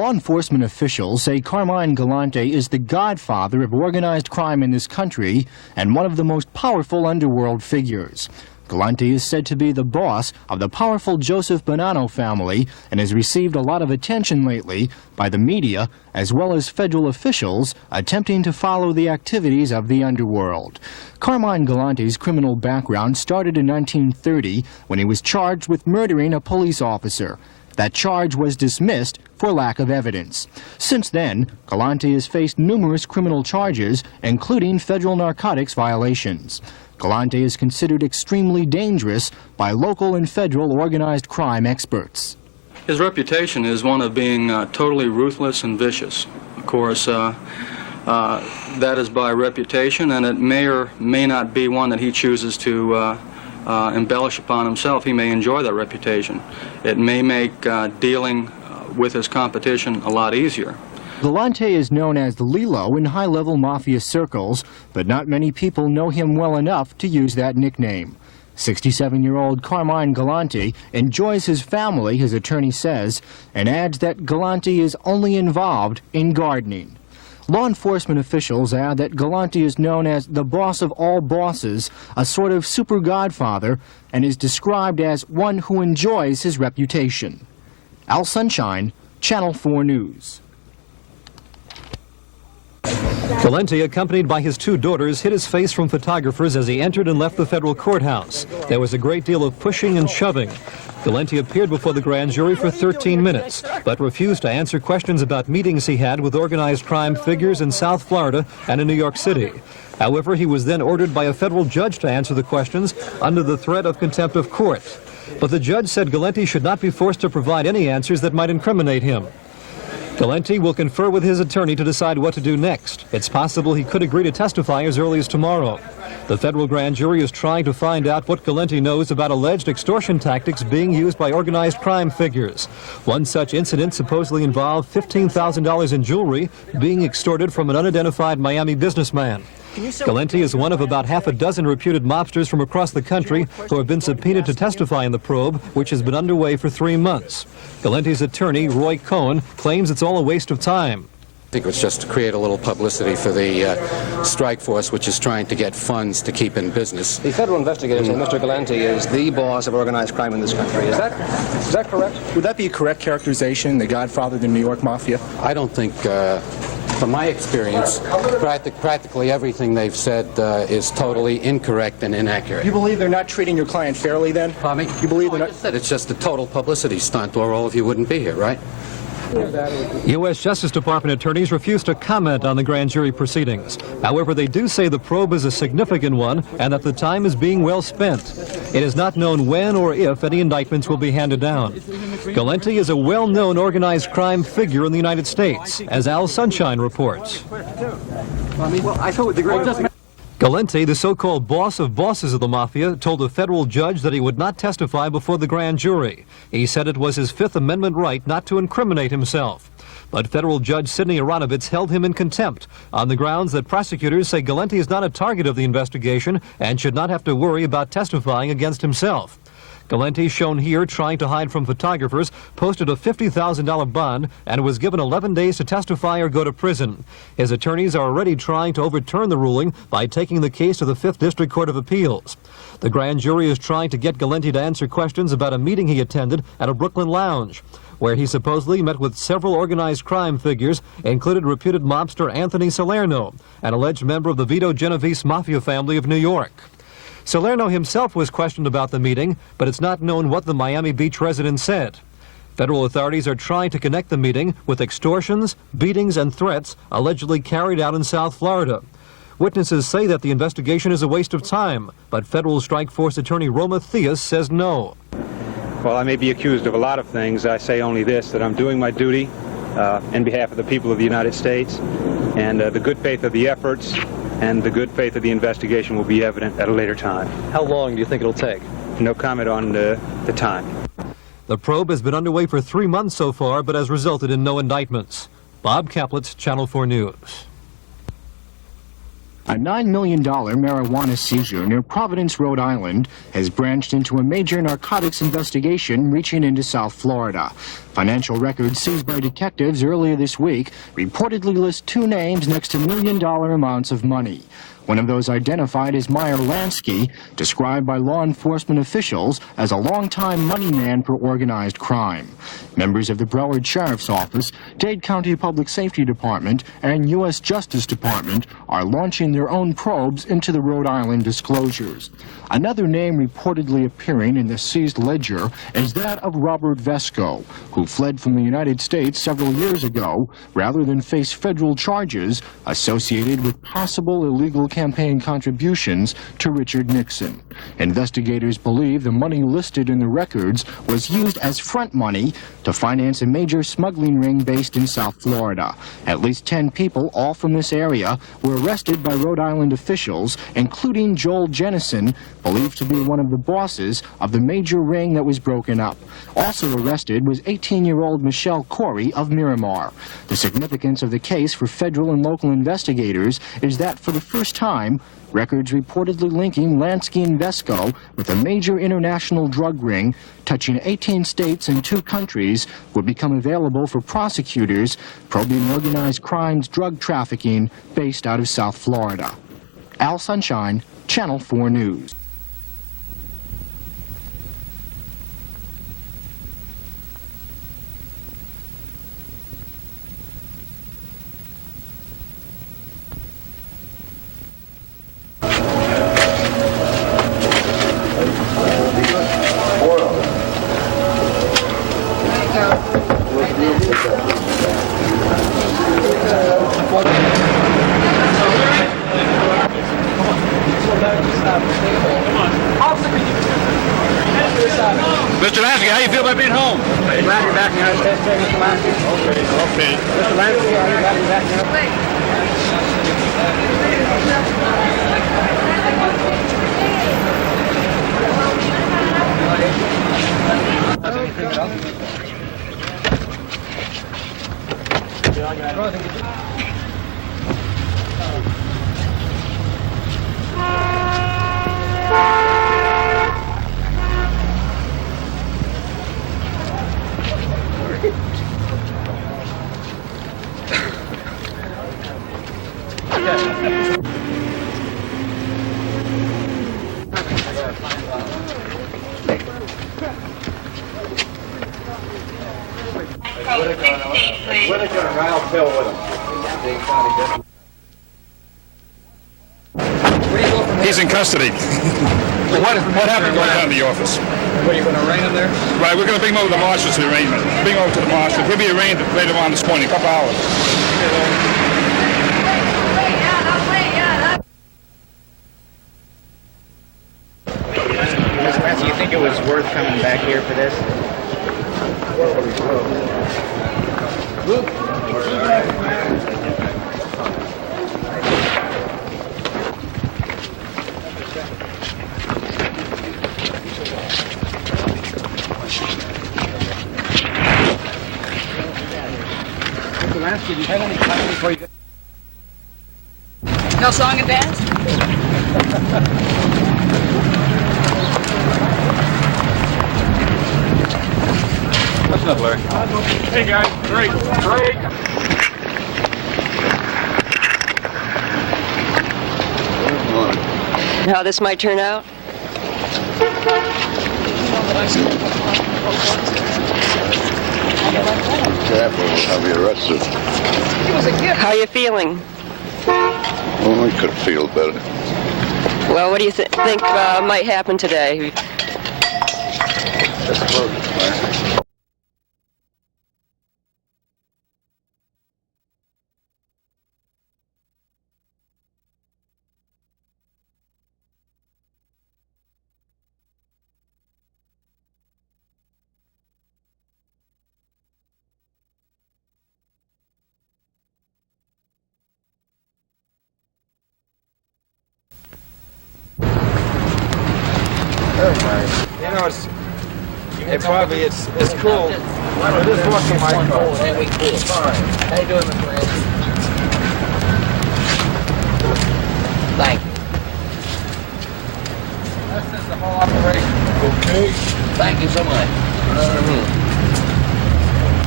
Law enforcement officials say Carmine Galante is the godfather of organized crime in this country and one of the most powerful underworld figures. Galante is said to be the boss of the powerful Joseph Bonanno family and has received a lot of attention lately by the media as well as federal officials attempting to follow the activities of the underworld. Carmine Galante's criminal background started in 1930 when he was charged with murdering a police officer. That charge was dismissed for lack of evidence. Since then, Galante has faced numerous criminal charges, including federal narcotics violations. Galante is considered extremely dangerous by local and federal organized crime experts. His reputation is one of being totally ruthless and vicious. Of course, that is by reputation, and it may or may not be one that he chooses to embellish upon himself. He may enjoy that reputation. It may make dealing with his competition a lot easier. Galante is known as the Lilo in high-level mafia circles, but not many people know him well enough to use that nickname. 67-year-old Carmine Galante enjoys his family, his attorney says, and adds that Galante is only involved in gardening. Law enforcement officials add that Galante is known as the boss of all bosses, a sort of super godfather, and is described as one who enjoys his reputation. Al Sunshine, Channel 4 News. Galante, accompanied by his two daughters, hid his face from photographers as he entered and left the federal courthouse. There was a great deal of pushing and shoving. Galante appeared before the grand jury for 13 minutes, but refused to answer questions about meetings he had with organized crime figures in South Florida and in New York City. However, he was then ordered by a federal judge to answer the questions under the threat of contempt of court. But the judge said Galante should not be forced to provide any answers that might incriminate him. Galante will confer with his attorney to decide what to do next. It's possible he could agree to testify as early as tomorrow. The federal grand jury is trying to find out what Galante knows about alleged extortion tactics being used by organized crime figures. One such incident supposedly involved $15,000 in jewelry being extorted from an unidentified Miami businessman. Galante is one of about half a dozen reputed mobsters from across the country who have been subpoenaed to testify in the probe, which has been underway for 3 months. Galante's attorney, Roy Cohen, claims it's all a waste of time. I think it was just to create a little publicity for the strike force, which is trying to get funds to keep in business. The federal investigators say Mr. Galante is the boss of organized crime in this country. Is that correct? Would that be a correct characterization, the godfather of the New York Mafia? I don't think, from my experience, practically everything they've said is totally incorrect and inaccurate. You believe they're not treating your client fairly, then? Pardon me? You believe they're Like not? I said, it's just a total publicity stunt, or all of you wouldn't be here, right? U.S. Justice Department attorneys refuse to comment on the grand jury proceedings. However, they do say the probe is a significant one and that the time is being well spent. It is not known when or if any indictments will be handed down. Galante is a well-known organized crime figure in the United States, as Al Sunshine reports. Galante, the so-called boss of bosses of the mafia, told a federal judge that he would not testify before the grand jury. He said it was his Fifth Amendment right not to incriminate himself. But federal Judge Sidney Aronovitz held him in contempt on the grounds that prosecutors say Galante is not a target of the investigation and should not have to worry about testifying against himself. Galante, shown here trying to hide from photographers, posted a $50,000 bond and was given 11 days to testify or go to prison. His attorneys are already trying to overturn the ruling by taking the case to the 5th District Court of Appeals. The grand jury is trying to get Galante to answer questions about a meeting he attended at a Brooklyn lounge, where he supposedly met with several organized crime figures, included reputed mobster Anthony Salerno, an alleged member of the Vito Genovese mafia family of New York. Salerno himself was questioned about the meeting, but it's not known what the Miami Beach resident said. Federal authorities are trying to connect the meeting with extortions, beatings, and threats allegedly carried out in South Florida. Witnesses say that the investigation is a waste of time, but federal strike force attorney Roma Theus says no. Well, I may be accused of a lot of things. I say only this, that I'm doing my duty in behalf of the people of the United States, and the good faith of the efforts and the good faith of the investigation will be evident at a later time. How long do you think it'll take? No comment on the time. The probe has been underway for 3 months so far, but has resulted in no indictments. Bob Kaplitz, Channel 4 News. A $9 million marijuana seizure near Providence, Rhode Island, has branched into a major narcotics investigation reaching into South Florida. Financial records seized by detectives earlier this week reportedly list 2 names next to million-dollar amounts of money. One of those identified as Meyer Lansky, described by law enforcement officials as a longtime money man for organized crime. Members of the Broward Sheriff's Office, Dade County Public Safety Department, and U.S. Justice Department are launching their own probes into the Rhode Island disclosures. Another name reportedly appearing in the seized ledger is that of Robert Vesco, who fled from the United States several years ago rather than face federal charges associated with possible illegal campaign contributions to Richard Nixon. Investigators believe the money listed in the records was used as front money to finance a major smuggling ring based in South Florida. At least 10 people, all from this area, were arrested by Rhode Island officials, including Joel Jennison, believed to be one of the bosses of the major ring that was broken up. Also arrested was 18-year-old Michelle Corey of Miramar. The significance of the case for federal and local investigators is that for the first time, records reportedly linking Lansky and Vesco with a major international drug ring touching 18 states and 2 countries will become available for prosecutors probing organized crimes drug trafficking based out of South Florida. Al Sunshine, Channel 4 News. Mr. Lansky, how do you feel about being home? Glad you're back in the United States, Mr. Lansky. Okay. Mr. Lansky, are you glad you're back in the United States? He's in custody. What happened going down to the office? What, are you going to arraign him there? Right, we're going to bring him over to the marshals for the arraignment. Bring him over to the marshals. He'll be arraigned later on this morning, a couple hours. Mr. Lansky, you think it was worth coming back here for this? Mr. Lansky, do you have any time before you go? No song and dance? What's up, Larry? Hey, guys. Great. How this might turn out? Careful, we'll have you arrested. How are you feeling? Well, we could feel better. Well, what do you think might happen today? Just close it, man. Very nice. You know, it's cool. It is walking my car. Fine. How you doing, Mr. Lansky? Thank you. This is the whole operation. Okay. Thank you so much.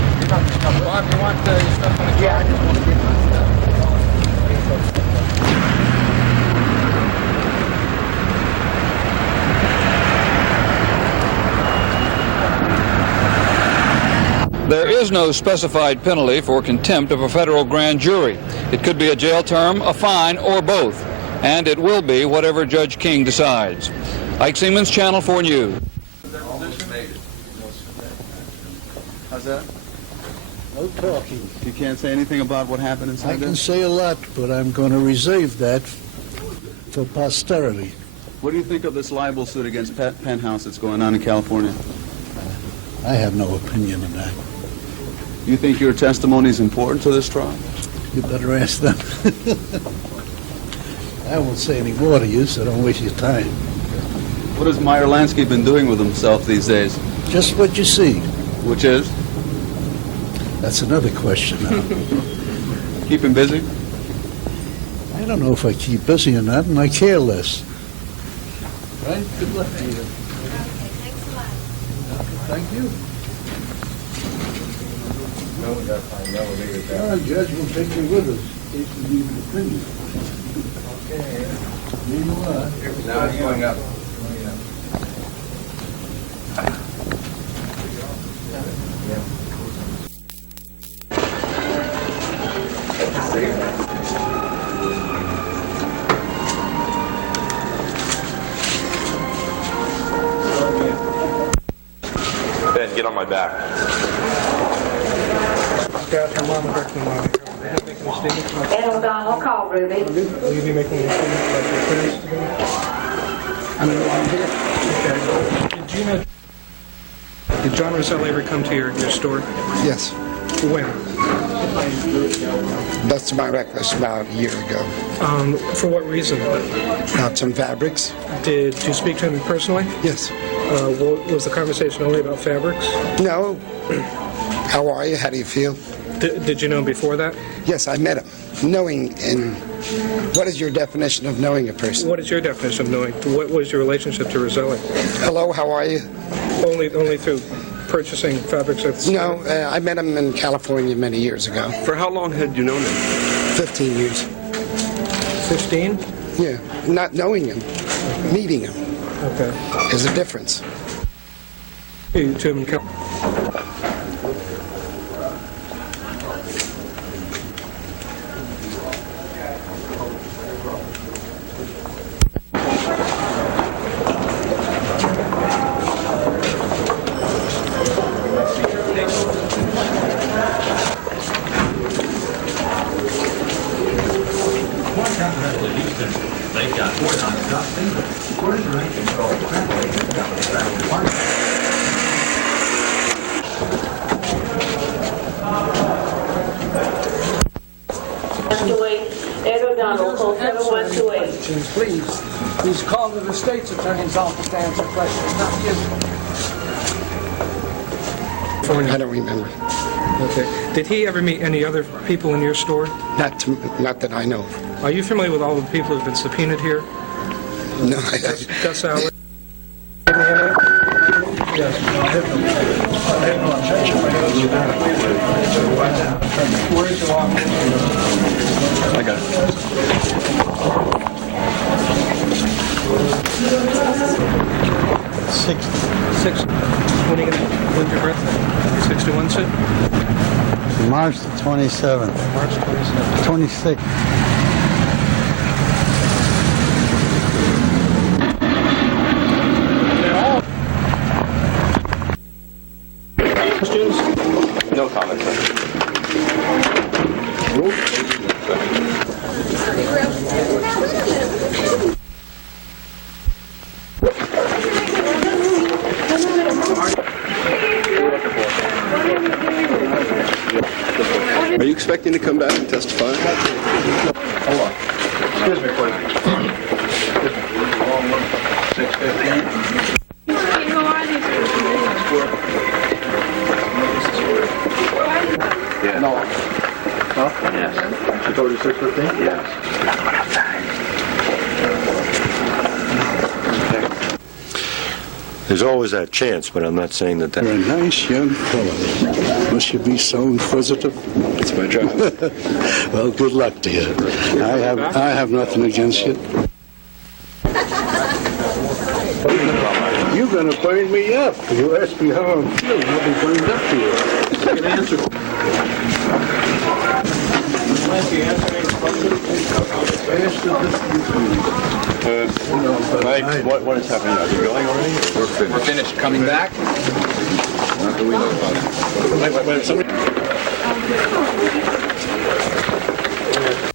Bob, you want your stuff on the car? Yeah, I just want to get my There is no specified penalty for contempt of a federal grand jury. It could be a jail term, a fine, or both. And it will be whatever Judge King decides. Ike Siemens, Channel 4 News. How's that? No talking. You can't say anything about what happened inside I can say a lot, but I'm going to reserve that for posterity. What do you think of this libel suit against Penthouse that's going on in California? I have no opinion on that. You think your testimony is important to this trial? You better ask them. I won't say any more to you, so don't waste your time. What has Meyer Lansky been doing with himself these days? Just what you see. Which is? That's another question now. Keep him busy? I don't know if I keep busy or not, and I care less. Right? Good luck to you. Thanks a lot. Thank you. All right, Judge, we'll take you with us in case you need an opinion. Okay. Here you are. Now it's going up. Ben, get on my back. Ed O'Donnell, call Ruby. Will you be making any statements about your friends today? I'm no longer here. Okay. Did you know? Did John Rosselli ever come to your store? Yes. When? That's to my recollection, about a year ago. For what reason? About some fabrics. Did you speak to him personally? Yes. Was the conversation only about fabrics? No. How are you? How do you feel? Did you know him before that? Yes, I met him. Knowing, and what is your definition of knowing a person? What is your definition of knowing? What was your relationship to Rosselli? Hello, how are you? Only through purchasing fabrics at... No, I met him in California many years ago. For how long had you known him? 15 years. 15? Yeah, not knowing him, meeting him. Okay. There's a difference. To him in California. Please call to the State's Attorney's Office to answer questions, not you. I don't remember. Okay. Did he ever meet any other people in your store? Not that I know of. Are you familiar with all the people who have been subpoenaed here? No, Gus Allen? Yes. Where's your office? I got it. 60. When are you going to when's your birthday? 61, sir? March the 27th. March 27th. 26th. Questions? No comment, sir. Are you expecting to come back and testify? Hold on. Excuse me, please. 6:15. Yeah. No. Huh? Yes. She told you 6:15? Yes. That's what I'm saying. There's always that chance, but I'm not saying that. You're a nice young fellow. Must you be so inquisitive? It's my job. Well, good luck to you. I have nothing against you. You're going to burn me up. You ask me how I'm feeling, I'll be burned up to you. I can answer. Mike, what is happening? Are you going already? We're finished. We're finished. Coming back? Not that we know about it. Wait, somebody...